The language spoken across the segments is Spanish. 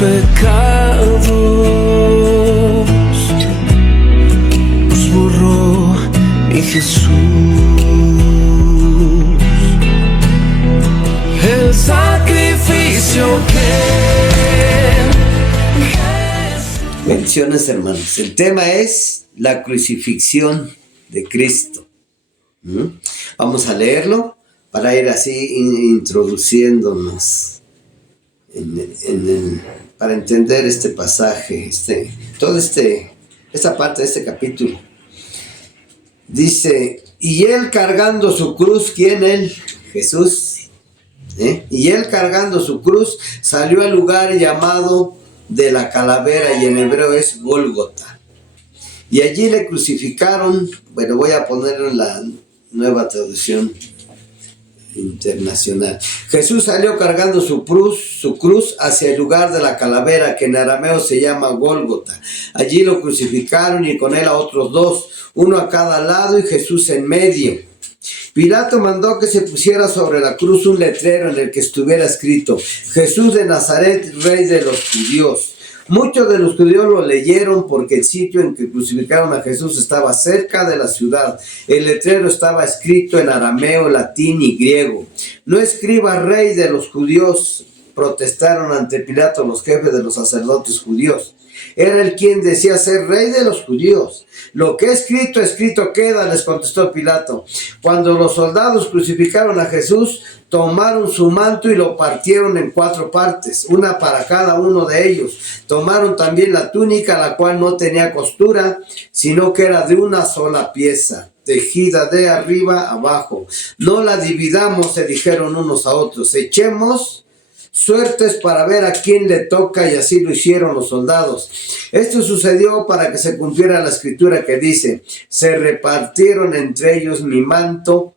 pecados los borró mi Jesús. El sacrificio que Bendiciones, hermanos. El tema es la crucifixión de Cristo. Vamos a leerlo para ir así introduciéndonos para entender este pasaje, esta parte de este capítulo. Dice, y él cargando su cruz, ¿quién él? Jesús. Y él cargando su cruz salió al lugar llamado de la calavera, y en hebreo es Gólgota. Y allí le crucificaron. Bueno, voy a ponerlo en la nueva traducción internacional. Jesús salió cargando su cruz hacia el lugar de la calavera, que en arameo se llama Gólgota. Allí lo crucificaron y con él a otros dos, uno a cada lado y Jesús en medio. Pilato mandó que se pusiera sobre la cruz un letrero en el que estuviera escrito: Jesús de Nazaret, Rey de los Judíos. Muchos de los judíos lo leyeron porque el sitio en que crucificaron a Jesús estaba cerca de la ciudad. El letrero estaba escrito en arameo, latín y griego. No escriba Rey de los Judíos, protestaron ante Pilato los jefes de los sacerdotes judíos. Era él quien decía ser Rey de los Judíos. Lo que escrito queda, les contestó Pilato. Cuando los soldados crucificaron a Jesús, tomaron su manto y lo partieron en 4 partes, una para cada uno de ellos. Tomaron también la túnica, la cual no tenía costura, sino que era de una sola pieza, tejida de arriba a abajo. No la dividamos, se dijeron unos a otros. Echemos suertes para ver a quién le toca, y así lo hicieron los soldados. Esto sucedió para que se cumpliera la escritura que dice: se repartieron entre ellos mi manto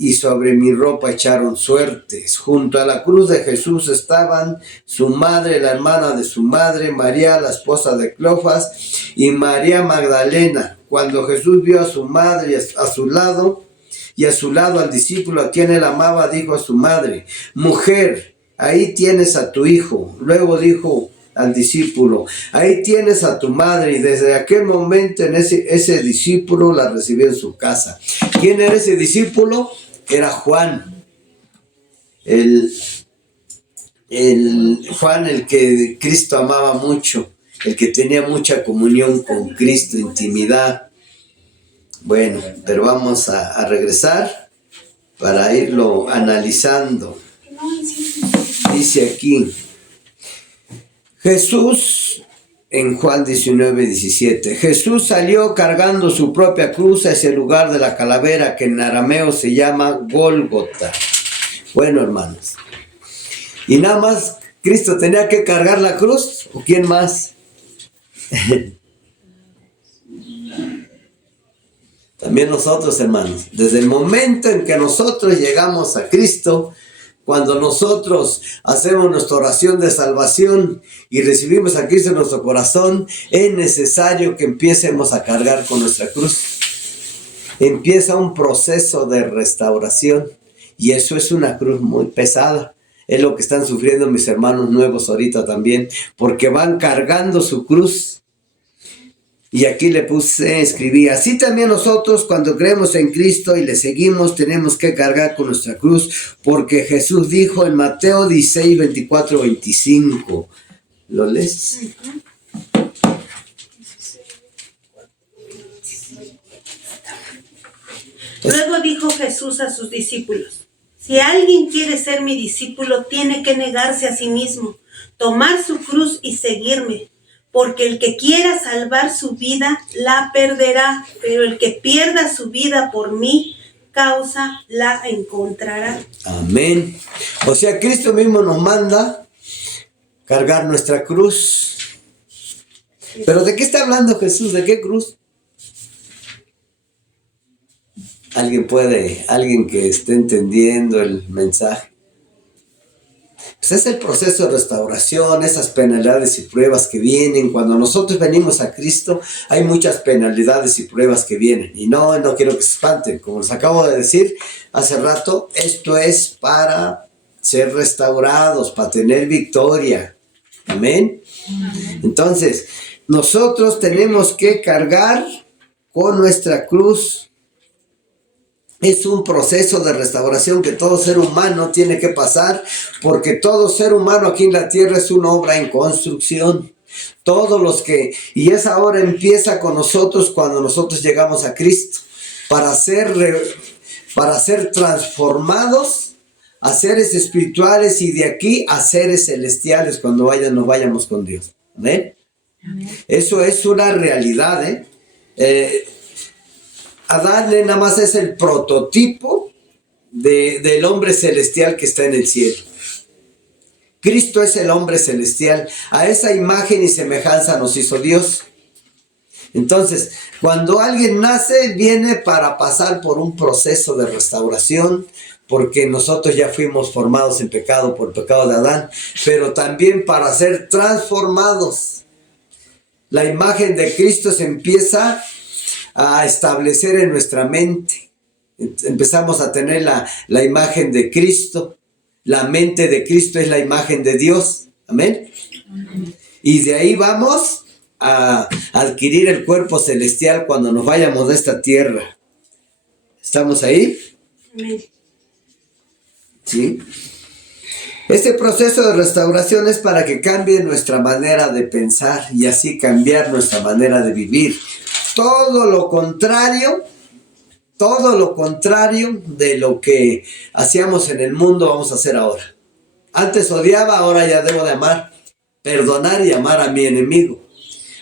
y sobre mi ropa echaron suertes. Junto a la cruz de Jesús estaban su madre, la hermana de su madre, María, la esposa de Cleofas, y María Magdalena. Cuando Jesús vio a su madre a su lado al discípulo a quien él amaba, dijo a su madre: mujer, ahí tienes a tu hijo. Luego dijo al discípulo: ahí tienes a tu madre. Y desde aquel momento ese discípulo la recibió en su casa. ¿Quién era ese discípulo? Era Juan. Juan, el que Cristo amaba mucho, el que tenía mucha comunión con Cristo, intimidad. Bueno, pero vamos a regresar para irlo analizando. Dice aquí, Jesús, en Juan 19:17, Jesús salió cargando su propia cruz a ese lugar de la calavera, que en arameo se llama Gólgota. Bueno, hermanos, ¿y nada más Cristo tenía que cargar la cruz? ¿O quién más? También nosotros, hermanos, desde el momento en que nosotros llegamos a Cristo, cuando nosotros hacemos nuestra oración de salvación y recibimos a Cristo en nuestro corazón, es necesario que empecemos a cargar con nuestra cruz. Empieza un proceso de restauración, y eso es una cruz muy pesada. Es lo que están sufriendo mis hermanos nuevos ahorita también, porque van cargando su cruz. Y aquí escribí: así también nosotros, cuando creemos en Cristo y le seguimos, tenemos que cargar con nuestra cruz, porque Jesús dijo en Mateo 16, 24, 25. ¿Lo lees? Luego dijo Jesús a sus discípulos: si alguien quiere ser mi discípulo, tiene que negarse a sí mismo, tomar su cruz y seguirme. Porque el que quiera salvar su vida, la perderá, pero el que pierda su vida por mi causa, la encontrará. Amén. O sea, Cristo mismo nos manda cargar nuestra cruz. ¿Pero de qué está hablando Jesús? ¿De qué cruz? ¿Alguien que esté entendiendo el mensaje? Pues es el proceso de restauración, esas penalidades y pruebas que vienen. Cuando nosotros venimos a Cristo, hay muchas penalidades y pruebas que vienen. Y no quiero que se espanten. Como les acabo de decir hace rato, esto es para ser restaurados, para tener victoria, Amén. Entonces, nosotros tenemos que cargar con nuestra cruz. Es un proceso de restauración que todo ser humano tiene que pasar, porque todo ser humano aquí en la tierra es una obra en construcción. Todos los que, y esa obra empieza con nosotros cuando nosotros llegamos a Cristo, para ser transformados a seres espirituales y de aquí a seres celestiales cuando nos vayamos con Dios. ¿Amén? Eso es una realidad, Adán nada más es el prototipo del hombre celestial que está en el cielo. Cristo es el hombre celestial. A esa imagen y semejanza nos hizo Dios. Entonces, cuando alguien nace, viene para pasar por un proceso de restauración, porque nosotros ya fuimos formados en pecado por el pecado de Adán, pero también para ser transformados. La imagen de Cristo se empieza a establecer en nuestra mente. Empezamos a tener la imagen de Cristo. La mente de Cristo es la imagen de Dios. Amén. Y de ahí vamos a adquirir el cuerpo celestial cuando nos vayamos de esta tierra. ¿Estamos ahí? Amén. ¿Sí? Este proceso de restauración es para que cambie nuestra manera de pensar y así cambiar nuestra manera de vivir. Todo lo contrario de lo que hacíamos en el mundo vamos a hacer ahora. Antes odiaba, ahora ya debo de amar, perdonar y amar a mi enemigo.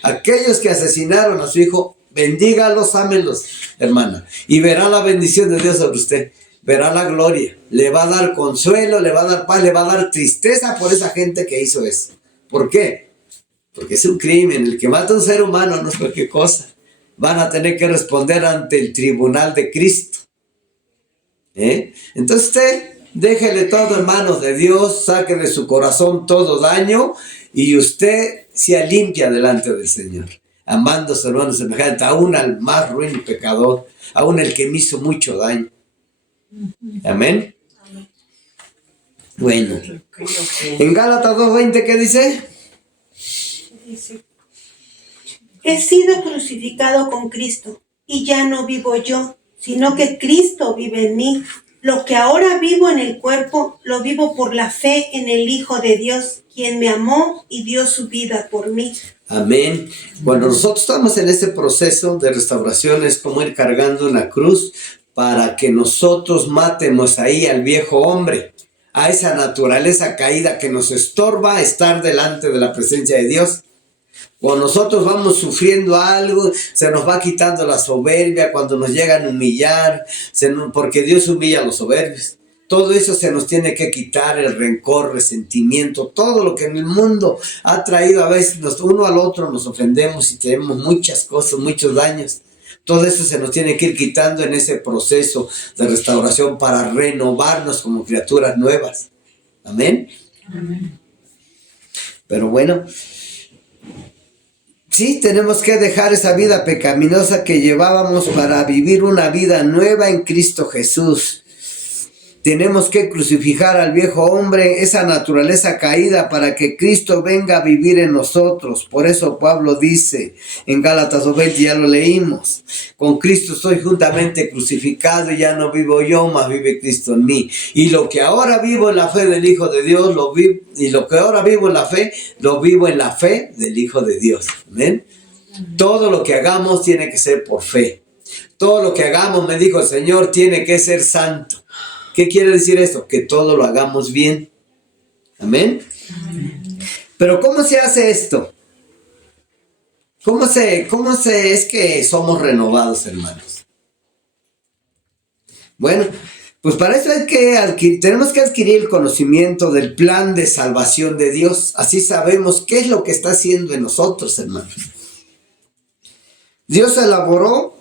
Aquellos que asesinaron a su hijo, bendígalos, ámenlos, hermana, y verá la bendición de Dios sobre usted. Verá la gloria, le va a dar consuelo, le va a dar paz, le va a dar tristeza por esa gente que hizo eso. ¿Por qué? Porque es un crimen. El que mata a un ser humano no es cualquier cosa. Van a tener que responder ante el tribunal de Cristo. Entonces usted déjele todo en manos de Dios, saque de su corazón todo daño y usted sea limpia delante del Señor, amando a su hermano semejante, aún al más ruin pecador, aún el que me hizo mucho daño. Amén. Bueno, en Gálatas 2:20, ¿qué dice? Dice: he sido crucificado con Cristo, y ya no vivo yo, sino que Cristo vive en mí. Lo que ahora vivo en el cuerpo, lo vivo por la fe en el Hijo de Dios, quien me amó y dio su vida por mí. Amén. Cuando nosotros estamos en ese proceso de restauración, es como ir cargando una cruz para que nosotros matemos ahí al viejo hombre, a esa naturaleza caída que nos estorba estar delante de la presencia de Dios. Cuando nosotros vamos sufriendo algo, se nos va quitando la soberbia, cuando nos llegan a humillar, porque Dios humilla a los soberbios. Todo eso se nos tiene que quitar, el rencor, resentimiento, todo lo que en el mundo ha traído. A veces uno al otro nos ofendemos y tenemos muchas cosas, muchos daños. Todo eso se nos tiene que ir quitando en ese proceso de restauración para renovarnos como criaturas nuevas. Amén. Amén. Pero bueno, sí, tenemos que dejar esa vida pecaminosa que llevábamos para vivir una vida nueva en Cristo Jesús. Tenemos que crucificar al viejo hombre, esa naturaleza caída, para que Cristo venga a vivir en nosotros. Por eso Pablo dice en Gálatas 2:20, ya lo leímos: con Cristo estoy juntamente crucificado y ya no vivo yo, mas vive Cristo en mí. Y lo que ahora vivo en la fe del Hijo de Dios, lo vivo en la fe del Hijo de Dios. ¿Amén? Todo lo que hagamos tiene que ser por fe. Todo lo que hagamos, me dijo el Señor, tiene que ser santo. ¿Qué quiere decir esto? Que todo lo hagamos bien. ¿Amén? Pero ¿cómo se hace esto? ¿Cómo es que somos renovados, hermanos? Bueno, pues para eso tenemos que adquirir el conocimiento del plan de salvación de Dios. Así sabemos qué es lo que está haciendo en nosotros, hermanos. Dios elaboró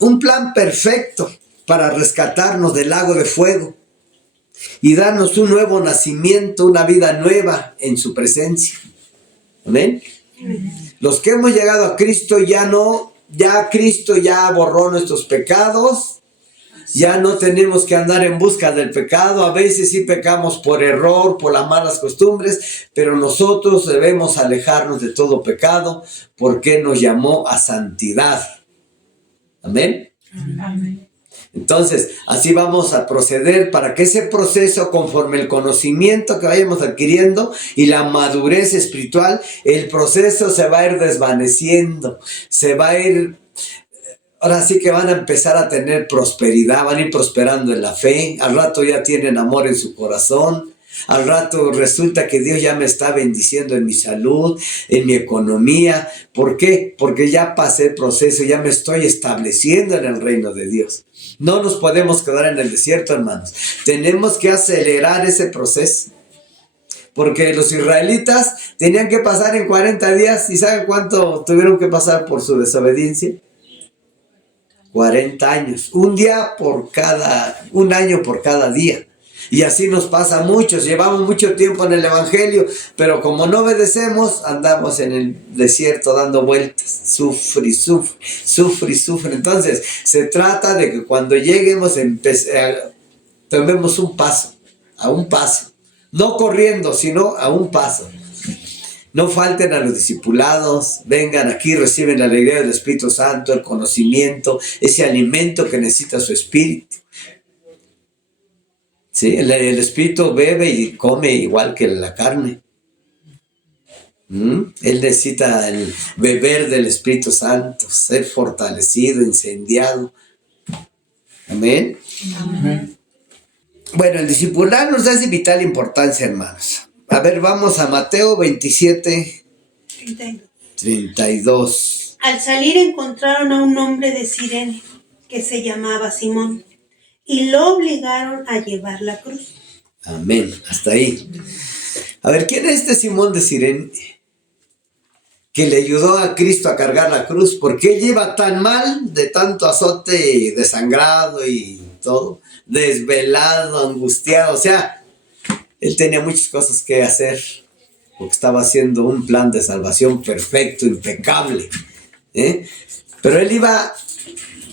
un plan perfecto para rescatarnos del lago de fuego y darnos un nuevo nacimiento, una vida nueva en su presencia. ¿Amén? Los que hemos llegado a Cristo ya Cristo ya borró nuestros pecados personas. Ya no tenemos que andar en busca del pecado. A veces sí pecamos por error, por las malas costumbres, pero nosotros debemos alejarnos de todo pecado porque nos llamó a santidad. Amén. Amén. Entonces, así vamos a proceder para que ese proceso, conforme el conocimiento que vayamos adquiriendo y la madurez espiritual, el proceso se va a ir desvaneciendo, se va a ir... Ahora sí que van a empezar a tener prosperidad, van a ir prosperando en la fe, al rato ya tienen amor en su corazón, al rato resulta que Dios ya me está bendiciendo en mi salud, en mi economía. ¿Por qué? Porque ya pasé el proceso, ya me estoy estableciendo en el reino de Dios. No nos podemos quedar en el desierto, hermanos. Tenemos que acelerar ese proceso. Porque los israelitas tenían que pasar en 40 días. ¿Y saben cuánto tuvieron que pasar por su desobediencia? 40 años. Un año por cada día. Y así nos pasa a muchos. Llevamos mucho tiempo en el evangelio, pero como no obedecemos, andamos en el desierto dando vueltas. Sufre y sufre, sufre y sufre. Entonces, se trata de que cuando lleguemos, tomemos un paso, a un paso. No corriendo, sino a un paso. No falten a los discipulados, vengan aquí, reciben la alegría del Espíritu Santo, el conocimiento, ese alimento que necesita su espíritu. Sí, el espíritu bebe y come igual que la carne. Él necesita el beber del Espíritu Santo, ser fortalecido, incendiado. Amén. Amén. Bueno, el discipular nos da de vital importancia, hermanos. A ver, vamos a Mateo 27, 32. Al salir encontraron a un hombre de Cirene que se llamaba Simón y lo obligaron a llevar la cruz. Amén, hasta ahí. A ver, ¿quién es este Simón de Cirene que le ayudó a Cristo a cargar la cruz? ¿Por qué lleva tan mal de tanto azote, desangrado y todo? Desvelado, angustiado, o sea, él tenía muchas cosas que hacer, porque estaba haciendo un plan de salvación perfecto, impecable, pero él iba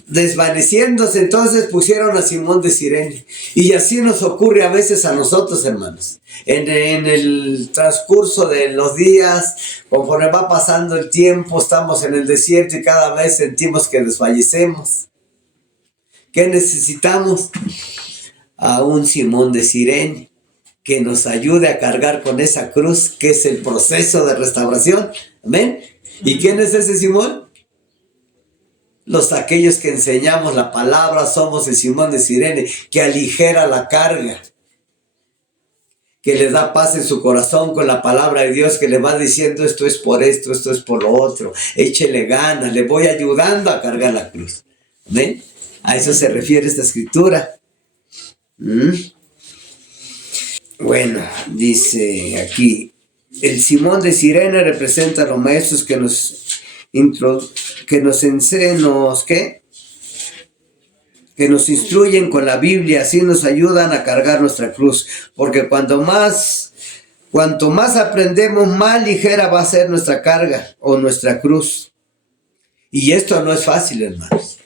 desvaneciéndose. Entonces pusieron a Simón de Cirene, y así nos ocurre a veces a nosotros, hermanos, en el transcurso de los días, conforme va pasando el tiempo, estamos en el desierto y cada vez sentimos que desfallecemos. ¿Qué necesitamos? A un Simón de Cirene que nos ayude a cargar con esa cruz, que es el proceso de restauración. Amén. ¿Y quién es ese Simón? Aquellos que enseñamos la palabra somos el Simón de Cirene, que aligera la carga, que le da paz en su corazón con la palabra de Dios, que le va diciendo esto es por esto es por lo otro, échele ganas, le voy ayudando a cargar la cruz. ¿Amén? A eso se refiere esta escritura. Bueno, dice aquí, el Simón de Cirene representa a los maestros que nos instruyen con la Biblia, así nos ayudan a cargar nuestra cruz, porque cuanto más aprendemos, más ligera va a ser nuestra carga o nuestra cruz. Y esto no es fácil, hermanos,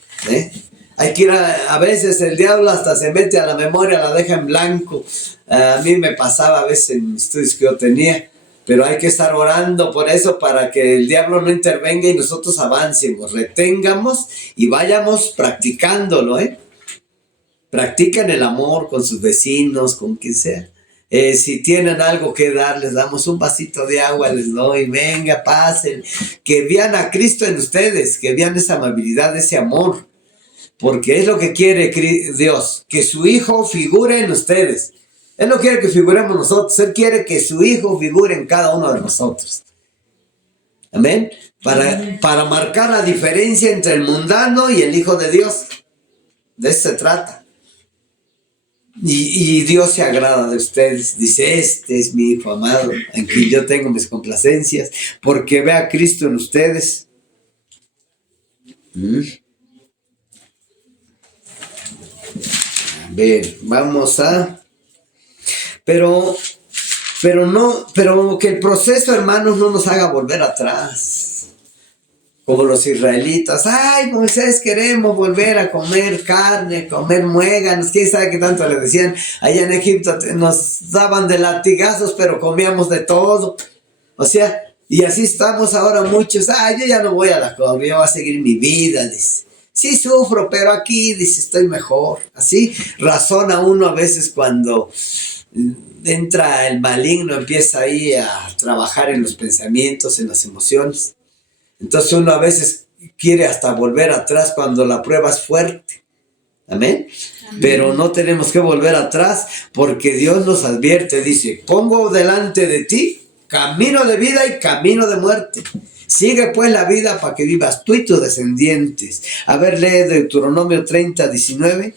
Hay que ir a veces el diablo hasta se mete a la memoria, la deja en blanco. A mí me pasaba a veces en estudios que yo tenía, pero hay que estar orando por eso para que el diablo no intervenga y nosotros avancemos, retengamos y vayamos practicándolo, Practiquen el amor con sus vecinos, con quien sea. Si tienen algo que dar, les damos un vasito de agua, les doy, venga, pasen, que vean a Cristo en ustedes, que vean esa amabilidad, ese amor. Porque es lo que quiere Dios, que su Hijo figure en ustedes. Él no quiere que figuremos nosotros, Él quiere que su Hijo figure en cada uno de nosotros. Amén. Para marcar la diferencia entre el mundano y el Hijo de Dios. De eso se trata. Y Dios se agrada de ustedes. Dice, este es mi Hijo amado, en quien yo tengo mis complacencias, porque ve a Cristo en ustedes. Ver, vamos a... Pero que el proceso, hermanos, no nos haga volver atrás. como los israelitas. Ay, Moisés, queremos volver a comer carne, comer muéganos. ¿Quién sabe qué tanto le decían? Allá en Egipto nos daban de latigazos, pero comíamos de todo. O sea, y así estamos ahora muchos. Yo ya no voy a la comida, yo voy a seguir mi vida, dice. Sí sufro, pero aquí, dice, estoy mejor. Así razona uno a veces cuando entra el maligno, empieza ahí a trabajar en los pensamientos, en las emociones. Entonces uno a veces quiere hasta volver atrás cuando la prueba es fuerte. ¿Amén? Amén. Pero no tenemos que volver atrás porque Dios nos advierte, dice, pongo delante de ti camino de vida y camino de muerte. Sigue pues la vida para que vivas tú y tus descendientes. A ver, lee Deuteronomio 30, 19.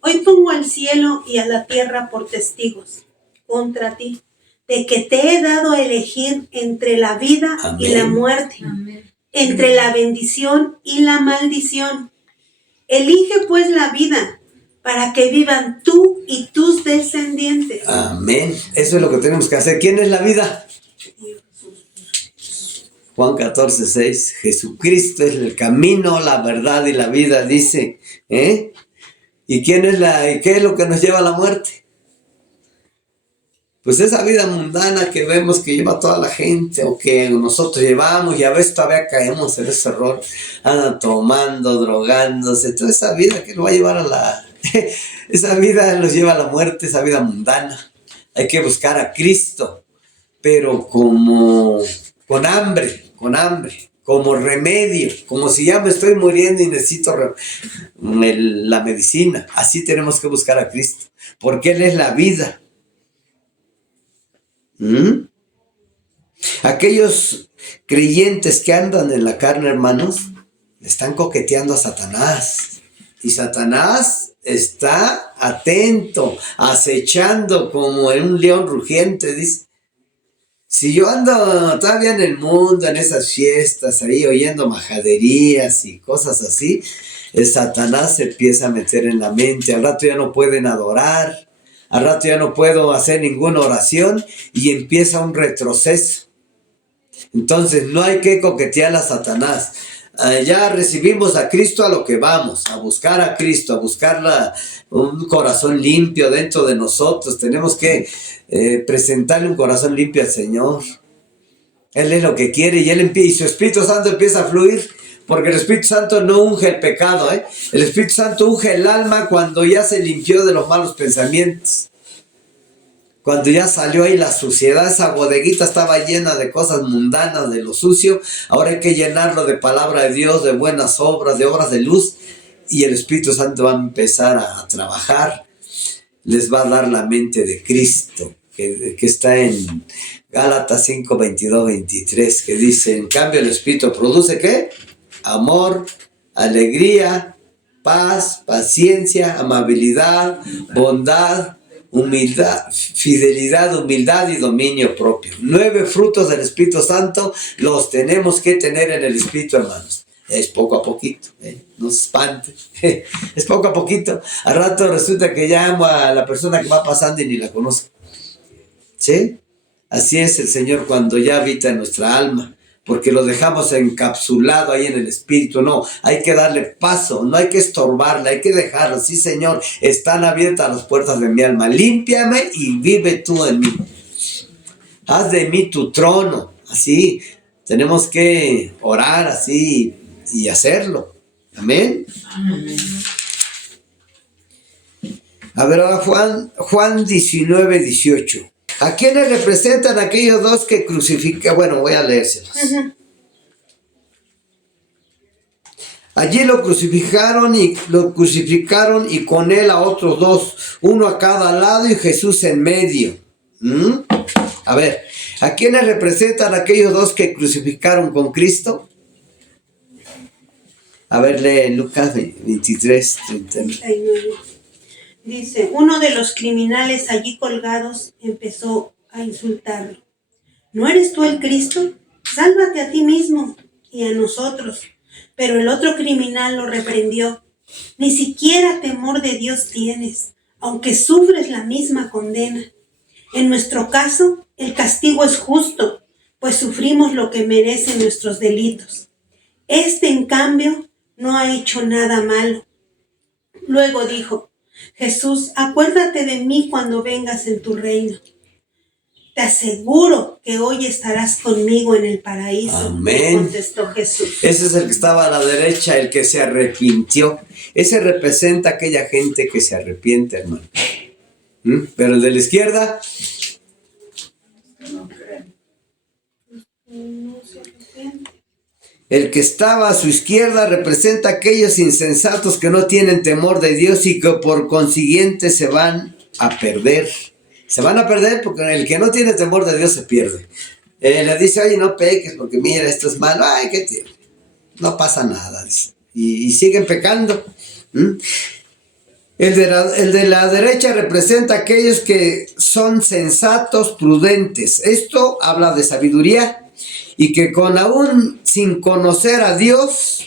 Hoy pongo al cielo y a la tierra por testigos contra ti, de que te he dado a elegir entre la vida Amén. Y la muerte, Amén. Entre la bendición y la maldición. Elige pues la vida para que vivan tú y tus descendientes. Amén. Eso es lo que tenemos que hacer. ¿Quién es la vida? Juan 14, 6. Jesucristo es el camino, la verdad y la vida, dice. ¿Y quién es qué es lo que nos lleva a la muerte? Pues esa vida mundana que vemos que lleva toda la gente o que nosotros llevamos y a veces todavía caemos en ese error. Andan tomando, drogándose, toda esa vida que nos va a llevar a la... esa vida nos lleva a la muerte, esa vida mundana. Hay que buscar a Cristo, pero como con hambre, como remedio, como si ya me estoy muriendo y necesito la medicina. Así tenemos que buscar a Cristo, porque Él es la vida. Aquellos creyentes que andan en la carne, hermanos, están coqueteando a Satanás. Y Satanás está atento, acechando como en un león rugiente, dice. Si yo ando todavía en el mundo, en esas fiestas, ahí oyendo majaderías y cosas así, el Satanás se empieza a meter en la mente. Al rato ya no pueden adorar, al rato ya no puedo hacer ninguna oración y empieza un retroceso. Entonces no hay que coquetear a Satanás. Ya recibimos a Cristo, a lo que vamos, a buscar a Cristo, a buscar un corazón limpio dentro de nosotros. Tenemos que presentarle un corazón limpio al Señor. Él es lo que quiere y su Espíritu Santo empieza a fluir, porque el Espíritu Santo no unge el pecado, El Espíritu Santo unge el alma cuando ya se limpió de los malos pensamientos. Cuando ya salió ahí la suciedad, esa bodeguita estaba llena de cosas mundanas, de lo sucio. Ahora hay que llenarlo de palabra de Dios, de buenas obras, de obras de luz. Y el Espíritu Santo va a empezar a trabajar. Les va a dar la mente de Cristo, que está en Gálatas 5, 22, 23, que dice, en cambio el Espíritu produce ¿qué? Amor, alegría, paz, paciencia, amabilidad, bondad, humildad, fidelidad, humildad y dominio propio. 9 frutos del Espíritu Santo los tenemos que tener en el Espíritu, hermanos. Es poco a poquito, no se espante. Es poco a poquito. Al rato resulta que ya amo a la persona que va pasando y ni la conozco. ¿Sí? Así es el Señor cuando ya habita en nuestra alma, porque lo dejamos encapsulado ahí en el Espíritu. No, hay que darle paso, no hay que estorbarle, hay que dejarlo. Sí, Señor, están abiertas las puertas de mi alma. Límpiame y vive tú en mí. Haz de mí tu trono. Así, tenemos que orar así y hacerlo. Amén. Amén. A ver, ahora Juan 19, 18. ¿A quiénes representan aquellos dos que crucifican? Bueno, voy a leérselos. Allí lo crucificaron y con él a otros dos, uno a cada lado y Jesús en medio. A ver, ¿a quiénes representan aquellos dos que crucificaron con Cristo? A ver, lee en Lucas 23, 39. Dice, uno de los criminales allí colgados empezó a insultarlo. ¿No eres tú el Cristo? Sálvate a ti mismo y a nosotros. Pero el otro criminal lo reprendió. Ni siquiera temor de Dios tienes, aunque sufres la misma condena. En nuestro caso, el castigo es justo, pues sufrimos lo que merecen nuestros delitos. Este, en cambio, no ha hecho nada malo. Luego dijo: Jesús, acuérdate de mí cuando vengas en tu reino. Te aseguro que hoy estarás conmigo en el paraíso. Amén. Contestó Jesús. Ese es el que estaba a la derecha, el que se arrepintió. Ese representa a aquella gente que se arrepiente, hermano. Pero el de la izquierda, No se arrepiente. el que estaba a su izquierda representa a aquellos insensatos que no tienen temor de Dios y que por consiguiente se van a perder. Se van a perder porque el que no tiene temor de Dios se pierde. Le dice: oye, no peques porque mira, esto es malo. Ay, ¿qué tiene? No pasa nada, dice. Y siguen pecando. El de la derecha representa a aquellos que son sensatos, prudentes. Esto habla de sabiduría y que aún sin conocer a Dios,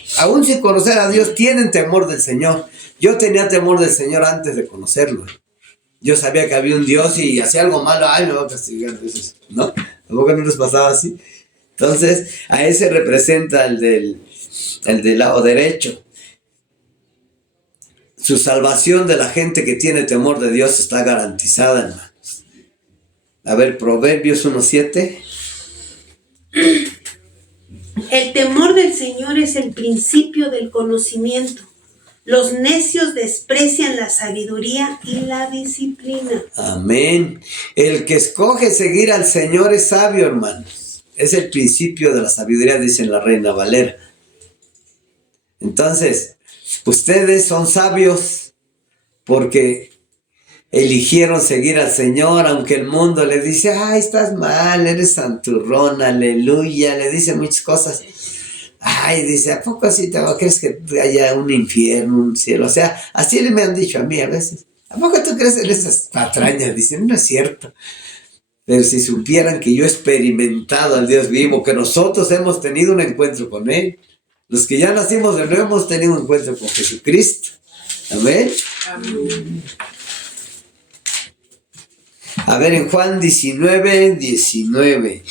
tienen temor del Señor. Yo tenía temor del Señor antes de conocerlo. Yo sabía que había un Dios y hacía algo malo, ay, me va a castigar. ¿No? Tampoco no les pasaba así. Entonces, a ese representa el del lado derecho. Su salvación de la gente que tiene temor de Dios está garantizada, hermanos. A ver, Proverbios 1:7. El temor del Señor es el principio del conocimiento. Los necios desprecian la sabiduría y la disciplina. Amén. El que escoge seguir al Señor es sabio, hermanos. Es el principio de la sabiduría, dice la Reina Valera. Entonces, ustedes son sabios porque eligieron seguir al Señor, aunque el mundo le dice: ay, estás mal, eres santurrón, aleluya, le dice muchas cosas. Ay, dice: ¿a poco así crees que haya un infierno, un cielo? O sea, así me han dicho a mí a veces. ¿A poco tú crees en esas patrañas? Dicen: no es cierto. Pero si supieran que yo he experimentado al Dios vivo, que nosotros hemos tenido un encuentro con Él. Los que ya nacimos de nuevo hemos tenido un encuentro con Jesucristo. Amén. Amén. A ver, en Juan 19:19.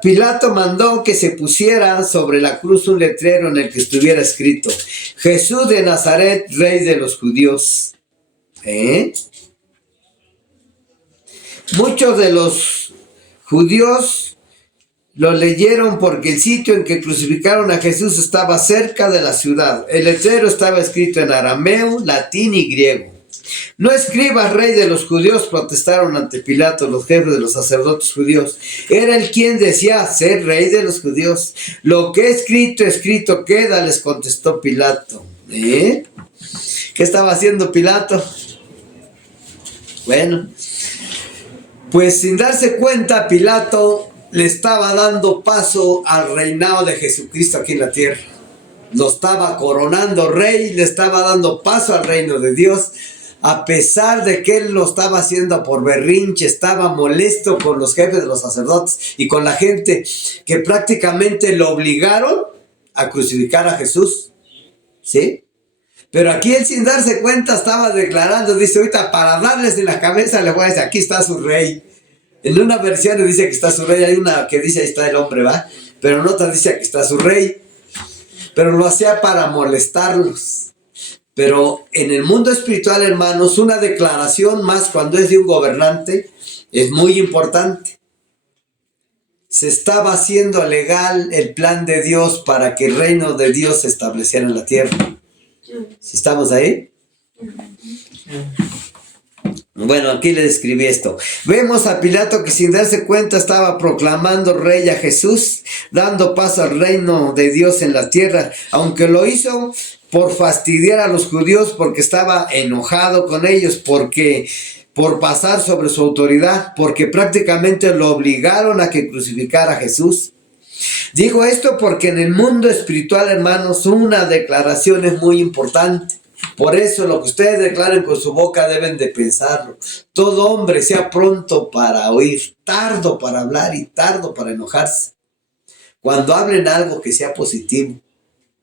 Pilato mandó que se pusiera sobre la cruz un letrero en el que estuviera escrito: Jesús de Nazaret, Rey de los judíos. Muchos de los judíos lo leyeron porque el sitio en que crucificaron a Jesús estaba cerca de la ciudad. El letrero estaba escrito en arameo, latín y griego. No escribas, Rey de los judíos, protestaron ante Pilato los jefes de los sacerdotes judíos. Era él quien decía ser Rey de los judíos. Lo que escrito queda, les contestó Pilato. ¿Qué estaba haciendo Pilato? Bueno, pues sin darse cuenta, Pilato le estaba dando paso al reinado de Jesucristo aquí en la tierra. Lo estaba coronando rey, le estaba dando paso al reino de Dios. A pesar de que él lo estaba haciendo por berrinche, estaba molesto con los jefes de los sacerdotes y con la gente que prácticamente lo obligaron a crucificar a Jesús. ¿Sí? Pero aquí él, sin darse cuenta, estaba declarando, dice: ahorita para darles en la cabeza le voy a decir: aquí está su rey. En una versión le dice que está su rey, hay una que dice: ahí está el hombre, ¿va? Pero en otra dice: aquí está su rey. Pero lo hacía para molestarlos. Pero en el mundo espiritual, hermanos, una declaración, más cuando es de un gobernante, es muy importante. Se estaba haciendo legal el plan de Dios para que el reino de Dios se estableciera en la tierra. ¿Sí estamos ahí? Bueno, aquí les escribí esto. Vemos a Pilato que sin darse cuenta estaba proclamando rey a Jesús, dando paso al reino de Dios en la tierra, aunque lo hizo por fastidiar a los judíos, porque estaba enojado con ellos, por pasar sobre su autoridad, porque prácticamente lo obligaron a que crucificara a Jesús. Digo esto porque en el mundo espiritual, hermanos, una declaración es muy importante. Por eso lo que ustedes declaren con su boca deben de pensarlo. Todo hombre sea pronto para oír, tardo para hablar y tardo para enojarse. Cuando hablen algo que sea positivo,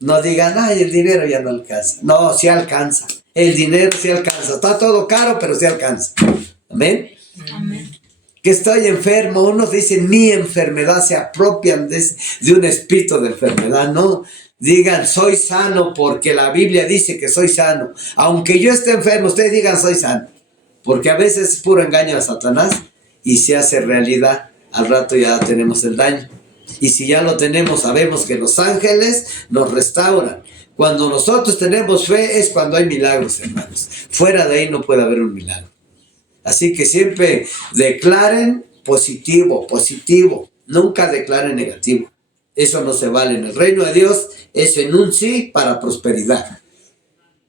no digan: ay, el dinero ya no alcanza. No, sí alcanza. El dinero sí alcanza. Está todo caro, pero sí alcanza. Amén. Amén. Que estoy enfermo. Unos dicen: mi enfermedad, se apropian de un espíritu de enfermedad. No, Digan, soy sano porque la Biblia dice que soy sano. Aunque yo esté enfermo, ustedes digan, soy sano. Porque a veces es puro engaño a Satanás y se hace realidad. Al rato ya tenemos el daño. Y si ya lo tenemos, sabemos que los ángeles nos restauran. Cuando nosotros tenemos fe es cuando hay milagros, hermanos. Fuera de ahí no puede haber un milagro. Así que siempre declaren positivo, positivo. Nunca declaren negativo. Eso no se vale. En el reino de Dios es en un sí para prosperidad.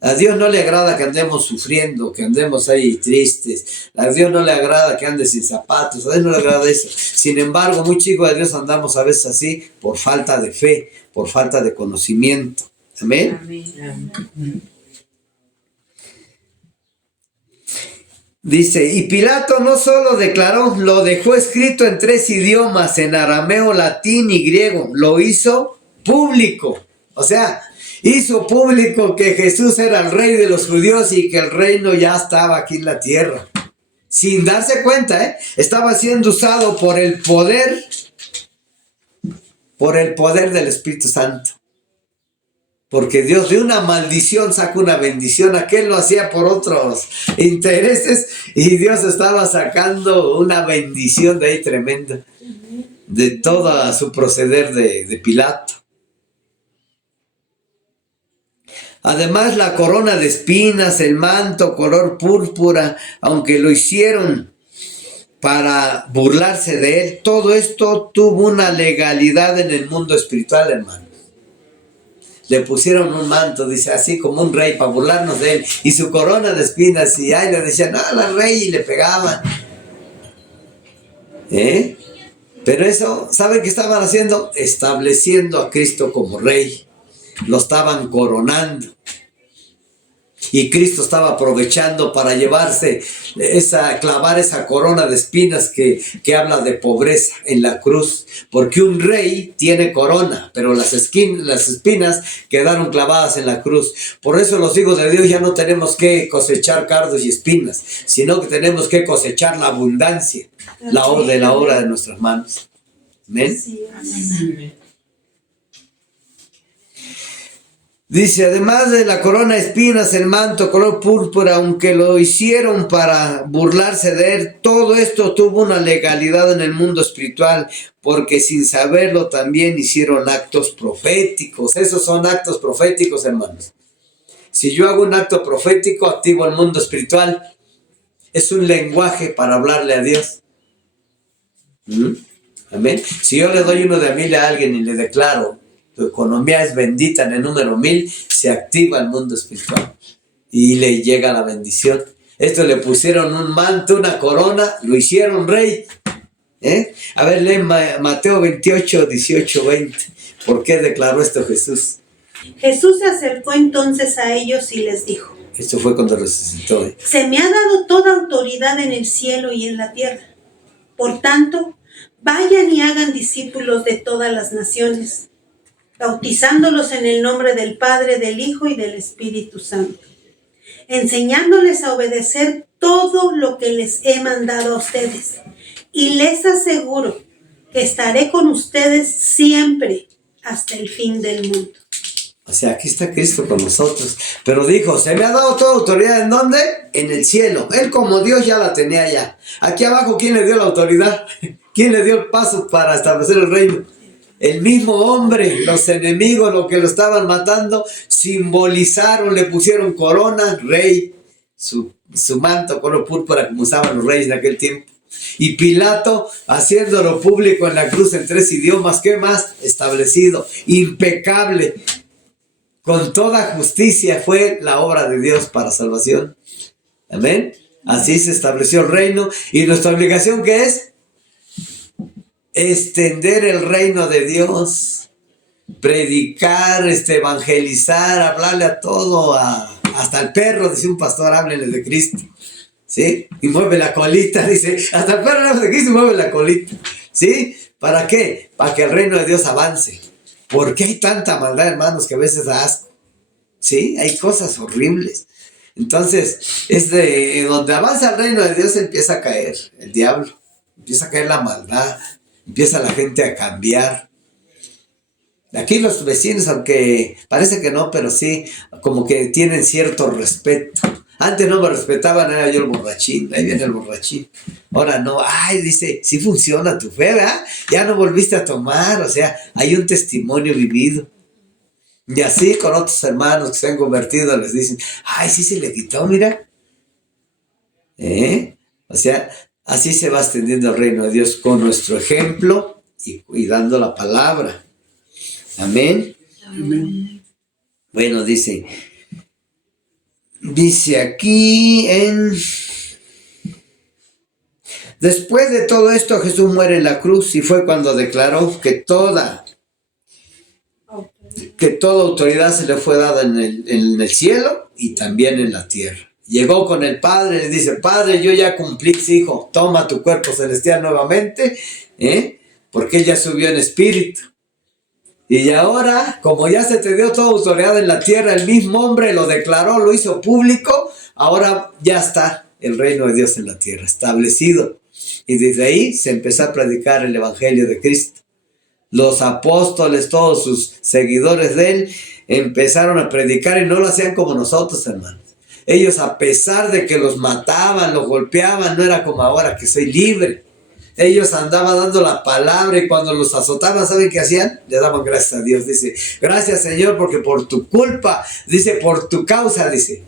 A Dios no le agrada que andemos sufriendo, que andemos ahí tristes. A Dios no le agrada que andes sin zapatos. A Dios no le agrada eso. Sin embargo, muy chicos de Dios andamos a veces así por falta de fe, por falta de conocimiento. Amén. Amén. Dice, y Pilato no solo declaró, lo dejó escrito en 3 idiomas, en arameo, latín y griego. Lo hizo público. O sea, hizo público que Jesús era el rey de los judíos y que el reino ya estaba aquí en la tierra. Sin darse cuenta, estaba siendo usado por el poder del Espíritu Santo. Porque Dios de una maldición saca una bendición. Aquel lo hacía por otros intereses y Dios estaba sacando una bendición de ahí tremenda. De todo su proceder de Pilato. Además, la corona de espinas, el manto color púrpura, aunque lo hicieron para burlarse de él, todo esto tuvo una legalidad en el mundo espiritual, hermano. Le pusieron un manto, dice, así como un rey, para burlarnos de él. Y su corona de espinas, y ahí le decían, la rey, y le pegaban. Pero eso, ¿saben qué estaban haciendo? Estableciendo a Cristo como rey. Lo estaban coronando. Y Cristo estaba aprovechando para llevarse clavar esa corona de espinas que habla de pobreza en la cruz. Porque un rey tiene corona, pero las espinas quedaron clavadas en la cruz. Por eso los hijos de Dios ya no tenemos que cosechar cardos y espinas, sino que tenemos que cosechar la abundancia, de la obra de nuestras manos. Amén. Sí, Amén. Dice, además de la corona de espinas, el manto color púrpura, aunque lo hicieron para burlarse de él, todo esto tuvo una legalidad en el mundo espiritual, porque sin saberlo también hicieron actos proféticos. Esos son actos proféticos, hermanos. Si yo hago un acto profético, activo el mundo espiritual. Es un lenguaje para hablarle a Dios. Amén. Si yo le doy 1 de 1000 a alguien y le declaro, tu economía es bendita en el número 1000, se activa el mundo espiritual y le llega la bendición. Esto le pusieron un manto, una corona, lo hicieron rey. A ver, lee Mateo 28, 18, 20. ¿Por qué declaró esto Jesús? Jesús se acercó entonces a ellos y les dijo, Esto fue cuando resucitó. se me ha dado toda autoridad en el cielo y en la tierra. Por tanto, vayan y hagan discípulos de todas las naciones, bautizándolos en el nombre del Padre, del Hijo y del Espíritu Santo, enseñándoles a obedecer todo lo que les he mandado a ustedes. Y les aseguro que estaré con ustedes siempre hasta el fin del mundo. O sea, aquí está Cristo con nosotros. Pero dijo, se me ha dado toda autoridad. ¿En dónde? En el cielo. Él como Dios ya la tenía ya. Aquí abajo, ¿quién le dio la autoridad? ¿Quién le dio el paso para establecer el reino? El mismo hombre. Los enemigos, los que lo estaban matando, simbolizaron, le pusieron corona, rey, su manto color púrpura como usaban los reyes de aquel tiempo. Y Pilato haciéndolo público en la cruz en 3 idiomas. ¿Qué más? Establecido, impecable. Con toda justicia fue la obra de Dios para salvación. Amén. Así se estableció el reino. Y nuestra obligación, ¿qué es? Extender el reino de Dios. Predicar, evangelizar, hablarle a todo, hasta el perro, dice un pastor, háblenle de Cristo. ¿Sí? Y mueve la colita, dice, hasta el perro habla de Cristo y mueve la colita. ¿Sí? ¿Para qué? Para que el reino de Dios avance. ¿Por qué hay tanta maldad, hermanos, que a veces da asco? ¿Sí? Hay cosas horribles. Entonces, es de donde avanza el reino de Dios empieza a caer el diablo. Empieza a caer la maldad. Empieza la gente a cambiar. Aquí los vecinos, aunque parece que no, pero sí, como que tienen cierto respeto. Antes no me respetaban, era yo el borrachín, ahí viene el borrachín. Ahora no, ay, dice, sí funciona tu fe, ¿verdad? Ya no volviste a tomar, o sea, hay un testimonio vivido. Y así con otros hermanos que se han convertido les dicen, ay, sí se le quitó, mira. O sea, así se va extendiendo el reino de Dios con nuestro ejemplo y dando la palabra. Amén. Amén. Bueno, dice aquí después de todo esto Jesús muere en la cruz y fue cuando declaró que toda autoridad se le fue dada en el cielo y también en la tierra. Llegó con el Padre y le dice, Padre, yo ya cumplí, hijo, toma tu cuerpo celestial nuevamente, porque él ya subió en espíritu. Y ahora, como ya se te dio toda autoridad en la tierra, el mismo hombre lo declaró, lo hizo público, ahora ya está el reino de Dios en la tierra, establecido. Y desde ahí se empezó a predicar el Evangelio de Cristo. Los apóstoles, todos sus seguidores de él, empezaron a predicar y no lo hacían como nosotros, hermanos. Ellos, a pesar de que los mataban, los golpeaban, no era como ahora que soy libre. Ellos andaban dando la palabra y cuando los azotaban, ¿saben qué hacían? Le daban gracias a Dios. Dice, gracias Señor, porque por tu culpa, dice, por tu causa, dice,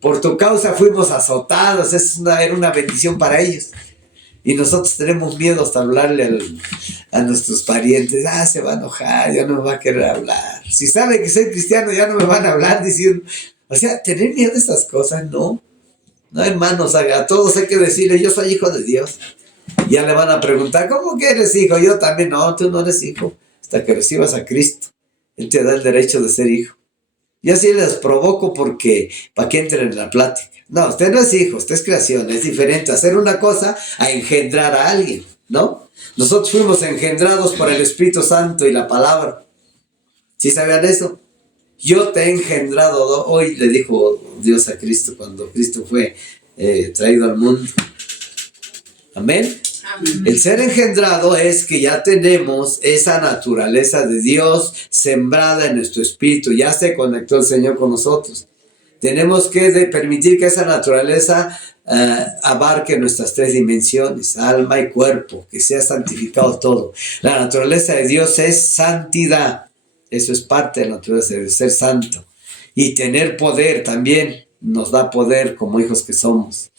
por tu causa fuimos azotados. Era una bendición para ellos. Y nosotros tenemos miedo hasta hablarle a nuestros parientes. Se va a enojar, ya no me va a querer hablar. Si sabe que soy cristiano, ya no me van a hablar. Diciendo, o sea, tener miedo de estas cosas, no. No, hermanos, a todos hay que decirle, yo soy hijo de Dios. Ya le van a preguntar, ¿cómo que eres hijo? Yo también, no, tú no eres hijo. Hasta que recibas a Cristo. Él te da el derecho de ser hijo. Yo así les provoco porque, para que entren en la plática. No, usted no es hijo, usted es creación. Es diferente hacer una cosa a engendrar a alguien, ¿no? Nosotros fuimos engendrados por el Espíritu Santo y la palabra. ¿Sí sabían eso? Yo te he engendrado, hoy le dijo Dios a Cristo cuando Cristo fue traído al mundo. Amén. Amén. El ser engendrado es que ya tenemos esa naturaleza de Dios sembrada en nuestro espíritu. Ya se conectó el Señor con nosotros. Tenemos que permitir que esa naturaleza abarque nuestras tres dimensiones, alma y cuerpo, que sea santificado todo. La naturaleza de Dios es santidad. Eso es parte de la naturaleza de ser santo. Y tener poder también nos da poder como hijos que somos.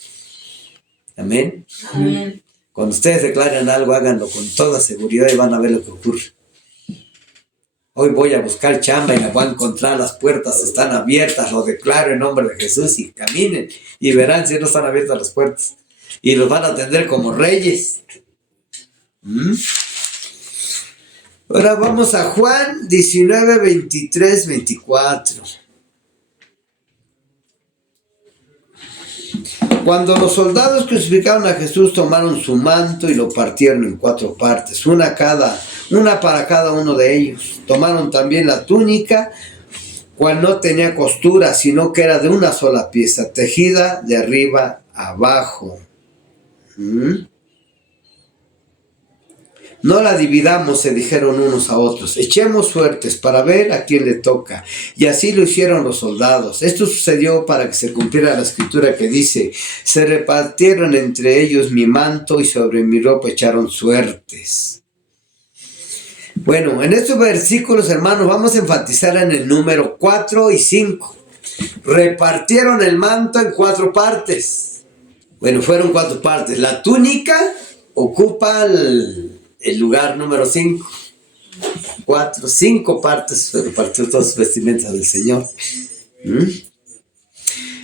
Amén. Amén. Cuando ustedes declaren algo, háganlo con toda seguridad y van a ver lo que ocurre. Hoy voy a buscar chamba y la voy a encontrar, las puertas están abiertas, lo declaro en nombre de Jesús y caminen y verán si no están abiertas las puertas. Y los van a atender como reyes. Ahora vamos a Juan 19, 23, 24. Cuando los soldados crucificaron a Jesús, tomaron su manto y lo partieron en 4 partes, una para cada uno de ellos. Tomaron también la túnica, cual no tenía costura, sino que era de una sola pieza, tejida de arriba a abajo. No la dividamos, se dijeron unos a otros. Echemos suertes para ver a quién le toca. Y así lo hicieron los soldados. Esto sucedió para que se cumpliera la escritura que dice: se repartieron entre ellos mi manto y sobre mi ropa echaron suertes. Bueno, en estos versículos, hermanos, vamos a enfatizar en el número 4 y 5. Repartieron el manto en 4 partes. Bueno, fueron 4 partes. La túnica ocupa el lugar número 5. 5 partes se repartió todas las vestimentas del Señor.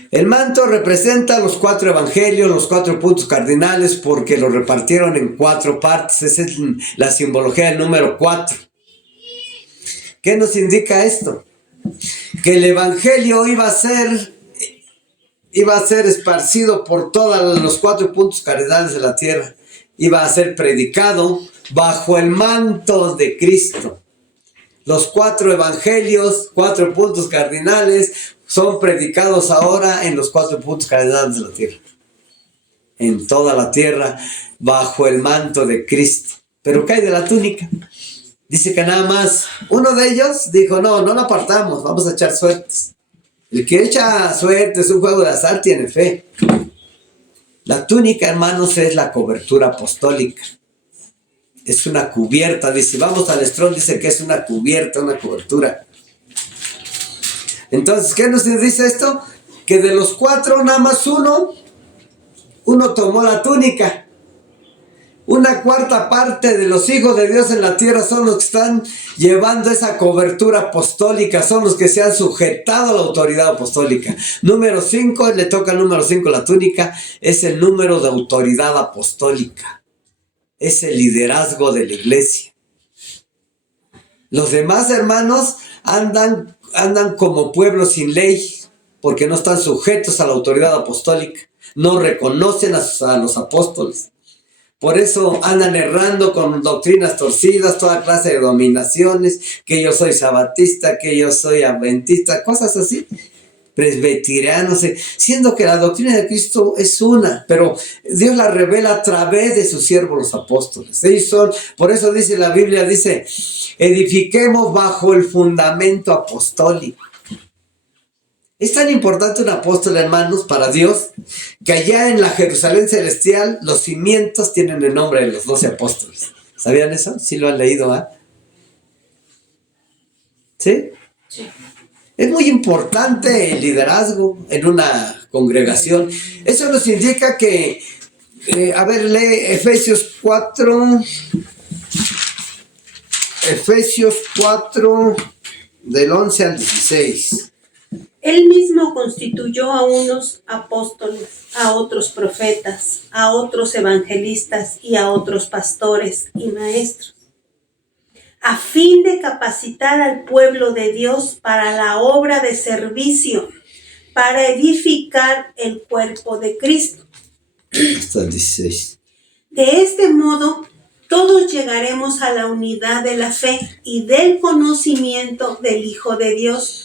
El manto representa los 4 evangelios, los 4 puntos cardinales, porque lo repartieron en 4 partes. Esa es la simbología del número 4. ¿Qué nos indica esto? Que el evangelio iba a ser esparcido por todos los 4 puntos cardinales de la tierra. Iba a ser predicado bajo el manto de Cristo. Los 4 evangelios, 4 puntos cardinales, son predicados ahora en los 4 puntos cardinales de la tierra. En toda la tierra, bajo el manto de Cristo. ¿Pero qué hay de la túnica? Dice que nada más uno de ellos dijo, no lo apartamos, vamos a echar suertes. El que echa suertes, un juego de azar, tiene fe. La túnica, hermanos, es la cobertura apostólica. Es una cubierta, dice, vamos al Strong, dice que es una cubierta, una cobertura. Entonces, ¿qué nos dice esto? Que de los 4, nada más uno tomó la túnica. Una cuarta parte de los hijos de Dios en la tierra son los que están llevando esa cobertura apostólica, son los que se han sujetado a la autoridad apostólica. Número 5, le toca al número 5 la túnica, es el número de autoridad apostólica. Es el liderazgo de la iglesia. Los demás hermanos andan como pueblo sin ley, porque no están sujetos a la autoridad apostólica, no reconocen a los apóstoles. Por eso andan errando con doctrinas torcidas, toda clase de dominaciones, que yo soy sabatista, que yo soy adventista, cosas así, presbiterianos, siendo que la doctrina de Cristo es una, pero Dios la revela a través de sus siervos los apóstoles. Ellos son, por eso dice la Biblia, dice, edifiquemos bajo el fundamento apostólico. Es tan importante un apóstol, hermanos, para Dios, que allá en la Jerusalén celestial los cimientos tienen el nombre de los 12 apóstoles. ¿Sabían eso? ¿Sí lo han leído? ¿Sí? Sí. Es muy importante el liderazgo en una congregación. Eso nos indica que, lee Efesios 4, del 11 al 16. Él mismo constituyó a unos apóstoles, a otros profetas, a otros evangelistas y a otros pastores y maestros, a fin de capacitar al pueblo de Dios para la obra de servicio, para edificar el cuerpo de Cristo. Hasta el 16. De este modo, todos llegaremos a la unidad de la fe y del conocimiento del Hijo de Dios,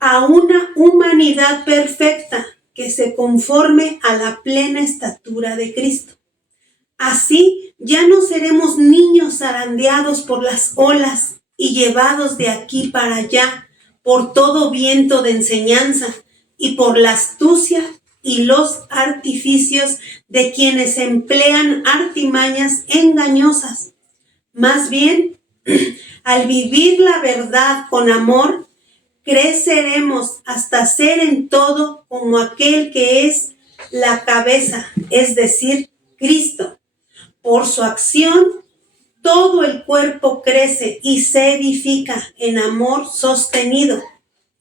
a una humanidad perfecta que se conforme a la plena estatura de Cristo. Así ya no seremos niños zarandeados por las olas y llevados de aquí para allá por todo viento de enseñanza y por la astucia y los artificios de quienes emplean artimañas engañosas. Más bien, al vivir la verdad con amor, creceremos hasta ser en todo como aquel que es la cabeza, es decir, Cristo. Por su acción, todo el cuerpo crece y se edifica en amor sostenido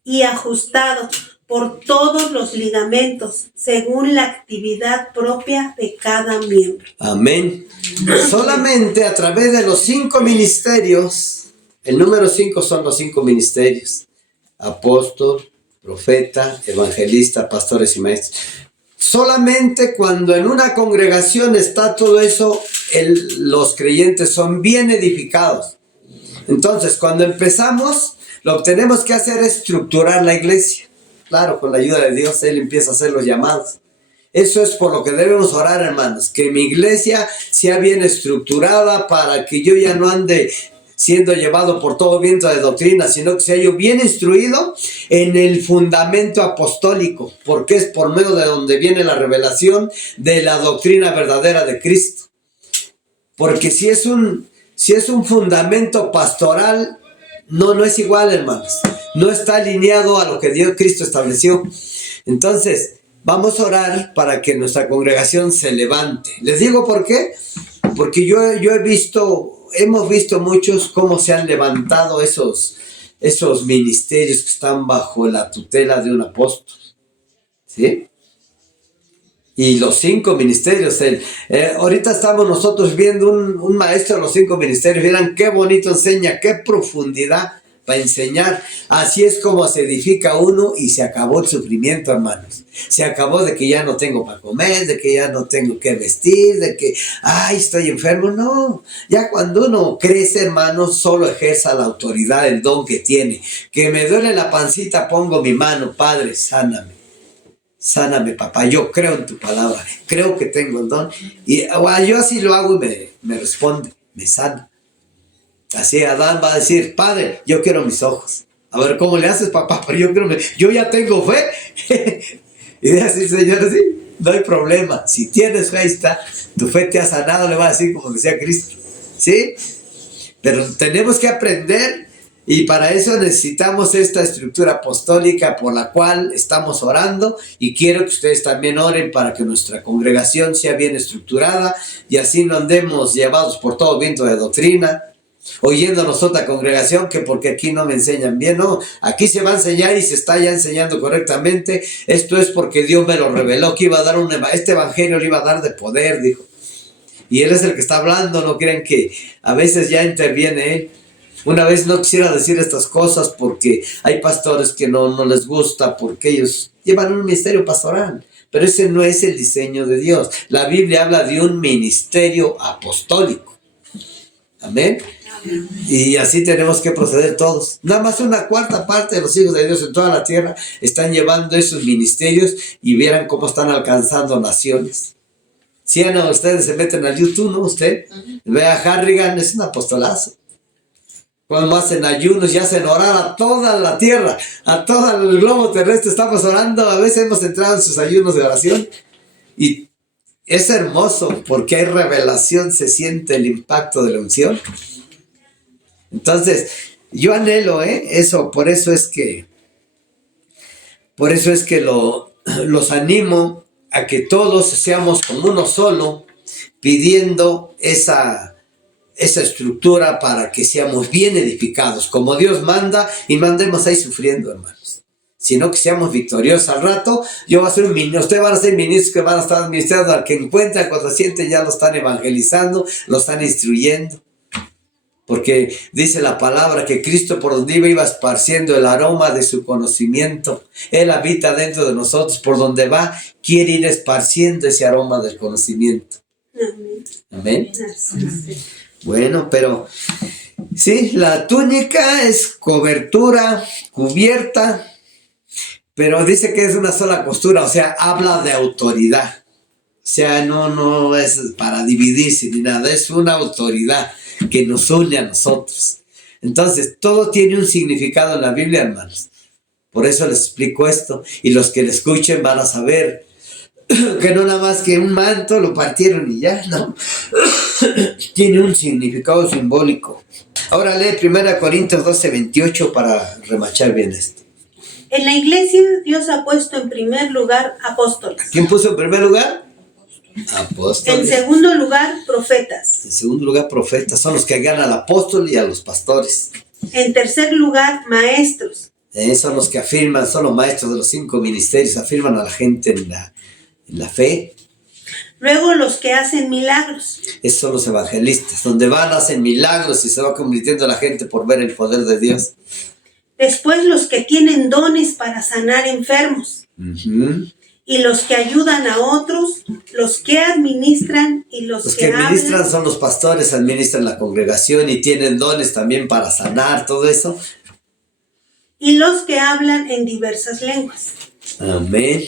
y ajustado por todos los ligamentos, según la actividad propia de cada miembro. Amén. Solamente a través de los 5 ministerios, el número 5 son los 5 ministerios: apóstol, profeta, evangelista, pastores y maestros. Solamente cuando en una congregación está todo eso, los creyentes son bien edificados. Entonces, cuando empezamos, lo que tenemos que hacer es estructurar la iglesia. Claro, con la ayuda de Dios, Él empieza a hacer los llamados. Eso es por lo que debemos orar, hermanos, que mi iglesia sea bien estructurada para que yo ya no ande siendo llevado por todo viento de doctrina, sino que sea yo bien instruido en el fundamento apostólico, porque es por medio de donde viene la revelación de la doctrina verdadera de Cristo. Porque si es un fundamento pastoral, no es igual, hermanos. No está alineado a lo que Cristo estableció. Entonces, vamos a orar para que nuestra congregación se levante. Les digo por qué. Porque hemos visto muchos cómo se han levantado esos ministerios que están bajo la tutela de un apóstol. ¿Sí? Y los 5 ministerios. Ahorita estamos nosotros viendo un maestro de los 5 ministerios. Miren qué bonito enseña, qué profundidad para enseñar. Así es como se edifica uno y se acabó el sufrimiento, hermanos. Se acabó de que ya no tengo para comer, de que ya no tengo que vestir, de que, estoy enfermo. No, ya cuando uno crece, hermanos, solo ejerza la autoridad, el don que tiene. Que me duele la pancita, pongo mi mano: Padre, sáname. Sáname, papá, yo creo en tu palabra, creo que tengo el don. Y yo así lo hago y me responde, me sana. Así Adán va a decir, Padre, yo quiero mis ojos. A ver, ¿cómo le haces, papá? Pero yo ya tengo fe. Y dice así, Señor, sí, no hay problema. Si tienes fe, ahí está. Tu fe te ha sanado, le va a decir como decía Cristo. ¿Sí? Pero tenemos que aprender, y para eso necesitamos esta estructura apostólica por la cual estamos orando, y quiero que ustedes también oren para que nuestra congregación sea bien estructurada y así no andemos llevados por todo viento de doctrina, oyéndonos otra congregación que porque aquí no me enseñan bien. No, aquí se va a enseñar y se está ya enseñando correctamente. Esto es porque Dios me lo reveló, que iba a dar este evangelio le iba a dar de poder, dijo. Y Él es el que está hablando, no crean que a veces ya interviene Él. Una vez no quisiera decir estas cosas porque hay pastores que no les gusta, porque ellos llevan un ministerio pastoral. Pero ese no es el diseño de Dios. La Biblia habla de un ministerio apostólico. Amén. Y así tenemos que proceder todos. Nada más una cuarta parte de los hijos de Dios en toda la tierra están llevando esos ministerios, y vieran cómo están alcanzando naciones. Si no, ustedes se meten al YouTube, ¿no? Usted ve a Harrigan, es un apostolazo. Cuando hacen ayunos y hacen orar a toda la tierra, a todo el globo terrestre estamos orando. A veces hemos entrado en sus ayunos de oración y es hermoso porque hay revelación, se siente el impacto de la unción. Entonces, yo anhelo eso, por eso es que los animo a que todos seamos como uno solo, pidiendo esa estructura para que seamos bien edificados, como Dios manda, y no andemos ahí sufriendo, hermanos, sino que seamos victoriosos. Al rato, yo voy a ser un ministro, ustedes van a ser ministros que van a estar administrando al que encuentran, cuando sienten ya lo están evangelizando, lo están instruyendo. Porque dice la palabra que Cristo por donde iba esparciendo el aroma de su conocimiento. Él habita dentro de nosotros, por donde va, quiere ir esparciendo ese aroma del conocimiento. Amén. Amén. Bueno, pero sí, la túnica es cobertura, cubierta, pero dice que es una sola costura, o sea, habla de autoridad. O sea, no es para dividirse ni nada, es una autoridad que nos une a nosotros. Entonces, todo tiene un significado en la Biblia, hermanos. Por eso les explico esto, y los que le escuchen van a saber que no nada más que un manto lo partieron y ya, no. Tiene un significado simbólico. Ahora lee 1 Corintios 12:28 para remachar bien esto. En la iglesia, Dios ha puesto en primer lugar apóstoles. ¿Quién puso en primer lugar? Apóstoles. En segundo lugar, profetas. En segundo lugar, profetas. Son los que ganan al apóstol y a los pastores. En tercer lugar, maestros. Son los que afirman, son los maestros de los 5 ministerios, afirman a la gente en la fe. Luego los que hacen milagros. Esos son los evangelistas, donde van, hacen milagros y se va convirtiendo la gente por ver el poder de Dios. Después los que tienen dones para sanar enfermos. Y los que ayudan a otros, los que administran y los que administran hablan. Son los pastores, administran la congregación y tienen dones también para sanar, todo eso. Y los que hablan en diversas lenguas. Amén.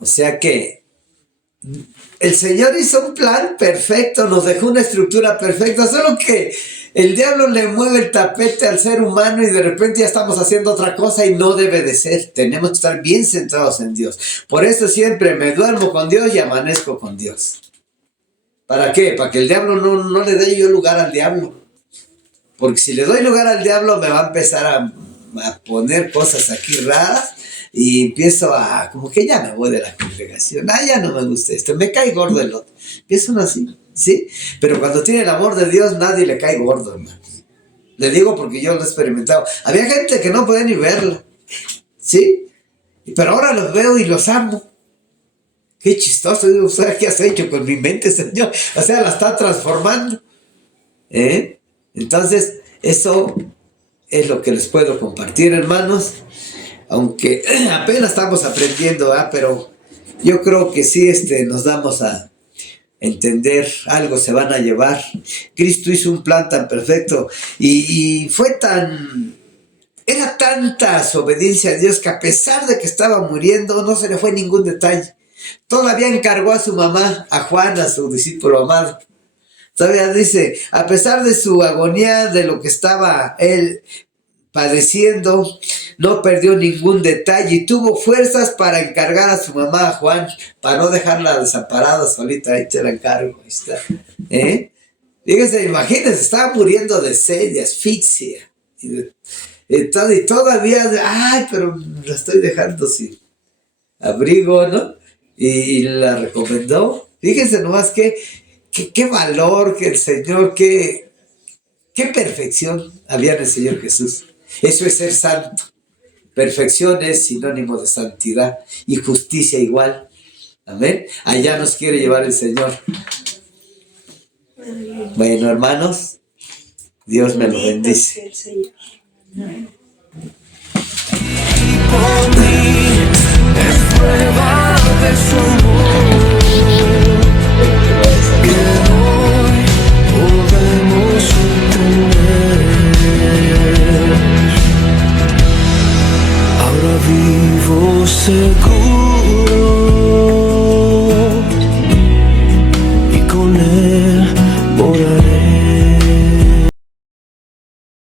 O sea que el Señor hizo un plan perfecto, nos dejó una estructura perfecta, solo que el diablo le mueve el tapete al ser humano y de repente ya estamos haciendo otra cosa y no debe de ser. Tenemos que estar bien centrados en Dios. Por eso siempre me duermo con Dios y amanezco con Dios. ¿Para qué? Para que el diablo no le dé yo lugar al diablo. Porque si le doy lugar al diablo me va a empezar a poner cosas aquí raras. Y empiezo como que ya me voy de la congregación. Ya no me gusta esto, me cae gordo el otro. Empiezan así, ¿sí? Pero cuando tiene el amor de Dios, nadie le cae gordo, hermano. Le digo porque yo lo he experimentado. Había gente que no podía ni verla, ¿sí? Pero ahora los veo y los amo. Qué chistoso, o sea, ¿qué has hecho con mi mente, Señor? O sea, la está transformando. Entonces, eso es lo que les puedo compartir, hermanos. Aunque apenas estamos aprendiendo, pero yo creo que sí nos damos a entender, algo se van a llevar. Cristo hizo un plan tan perfecto y era tanta su obediencia a Dios que a pesar de que estaba muriendo, no se le fue ningún detalle. Todavía encargó a su mamá, a Juan, a su discípulo amado, Todavía dice, a pesar de su agonía, de lo que estaba él padeciendo, no perdió ningún detalle y tuvo fuerzas para encargar a su mamá, a Juan, para no dejarla desamparada solita. Ahí te la encargo, ahí está. Fíjense, imagínense, estaba muriendo de sed, de asfixia. Y todavía, ay, pero la estoy dejando sin abrigo, ¿no? Y la recomendó. Fíjense nomás qué valor que el Señor, qué perfección había en el Señor Jesús. Eso es ser santo. Perfección es sinónimo de santidad y justicia igual. Amén. Allá nos quiere llevar el Señor. Bueno, hermanos, Dios me lo bendice. El Señor. Por mí es prueba de su amor, que hoy podemos entender. Ahora vivo seguro